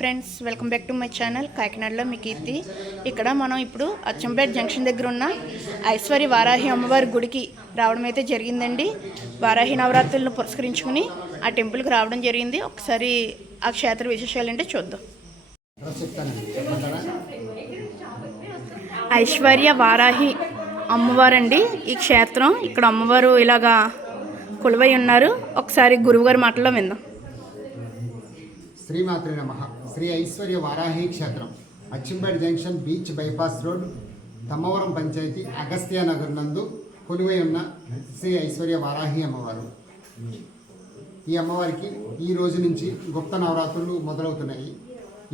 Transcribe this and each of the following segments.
Friends, welcome back to my channel. కాకినాడలో మీ కీర్తి. ఇక్కడ మనం ఇప్పుడు అచ్చంపేట జంక్షన్ దగ్గర ఉన్న ఐశ్వర్య వారాహి అమ్మవారి గుడికి రావడం అయితే జరిగిందండి. వారాహి నవరాత్రులను పురస్కరించుకుని ఆ టెంపుల్కి రావడం జరిగింది. ఒకసారి ఆ క్షేత్ర విశేషాలు అంటే చూద్దాం. ఐశ్వర్య వారాహి అమ్మవారండి ఈ క్షేత్రం. ఇక్కడ అమ్మవారు ఇలాగా కొలువై ఉన్నారు. ఒకసారి గురువుగారి మాటల్లో విందాం. శ్రీమాత్రే నమః. శ్రీ ఐశ్వర్య వారాహి క్షేత్రం, Achampeta junction, beach bypass road, Tammavaram panchayati, Agastya Nagar నందు కొలువై ఉన్న శ్రీ ఐశ్వర్య వారాహి అమ్మవారు. ఈ అమ్మవారికి ఈ రోజు నుంచి గుప్త నవరాత్రులు మొదలవుతున్నాయి.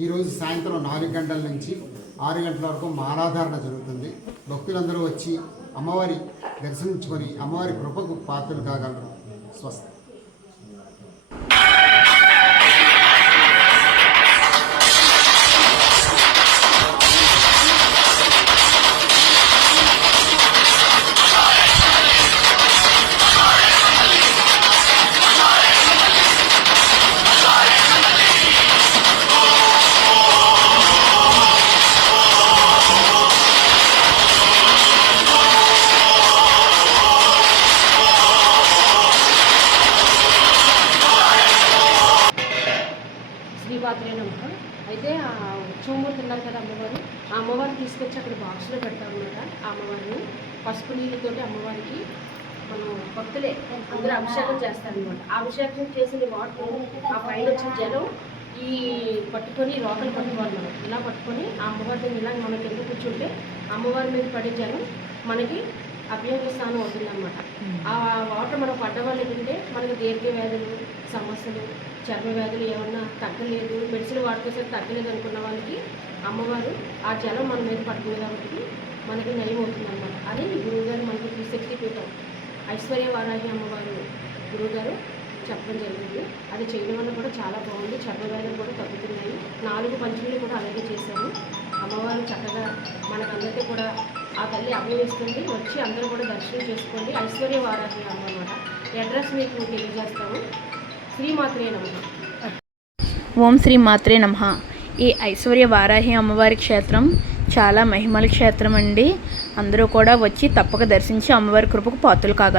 ఈరోజు సాయంత్రం 4 గంటల నుంచి 6 గంటల వరకు మాలాధారణ జరుగుతుంది. భక్తులందరూ వచ్చి అమ్మవారి దర్శించుకొని అమ్మవారి కృపకు పాత్రలు కాగలరు. స్వస్తి. అయితే ఆ ఉత్సవమూర్తి ఉన్నారు కదా అమ్మవారు, ఆ అమ్మవారిని తీసుకొచ్చి అక్కడ బాక్స్లో పెడతామన్నమాట. ఆ అమ్మవారిని పసుపు నీళ్ళతోటి అమ్మవారికి మనం భక్తులే అందరూ అభిషేకం చేస్తారనమాట. ఆ అభిషేకం చేసిన వాటర్ ఆ పైన వచ్చిన జలం ఈ పట్టుకొని రోకలు పట్టుకోవాలి. మనం ఇలా పట్టుకొని ఆ అమ్మవారిని ఇలా మనం కింద కూర్చుంటే అమ్మవారి మీద పడే జలం మనకి అభ్యంగ స్థానం అవుతుందన్నమాట. ఆ వాటర్ మనం పడ్డ వాళ్ళు ఏంటంటే మనకి దీర్ఘ వ్యాధులు సమస్యలు, చర్మ వ్యాధులు ఏమన్నా తగ్గలేదు, మెడిసిన్ వాడుకోసరికి తగ్గలేదు అనుకున్న వాళ్ళకి అమ్మవారు ఆ జలం మన మీద పడుతుంది కాబట్టి మనకి నయం అవుతుందన్నమాట. అది గురువుగారు మనకి 360 పీఠం ఐశ్వర్య వారాహి అమ్మవారు గురువుగారు చెప్పడం జరిగింది. అది చేయడం వల్ల కూడా చాలా బాగుంది. చర్మ వ్యాధులు కూడా తగ్గుతున్నాయి. 4 పంచులు కూడా అలాగే చేశాము. అమ్మవారు చక్కగా మనకందరికీ కూడా ఆ తల్లి అభయమిస్తుంది. వచ్చి అందరూ కూడా దర్శనం చేసుకోండి. ఐశ్వర్య వారాహి అన్నమాట. అడ్రస్ మీకు తెలియజేస్తాము. శ్రీమాత్రే నమః. ఓం శ్రీ మాత్రే నమః. ఈ ఐశ్వర్య వారాహి అమ్మవారి క్షేత్రం చాలా మహిమల క్షేత్రం అండి. అందరూ కూడా వచ్చి తప్పక దర్శించి అమ్మవారి కృపకు పాత్రలు కాగలరు.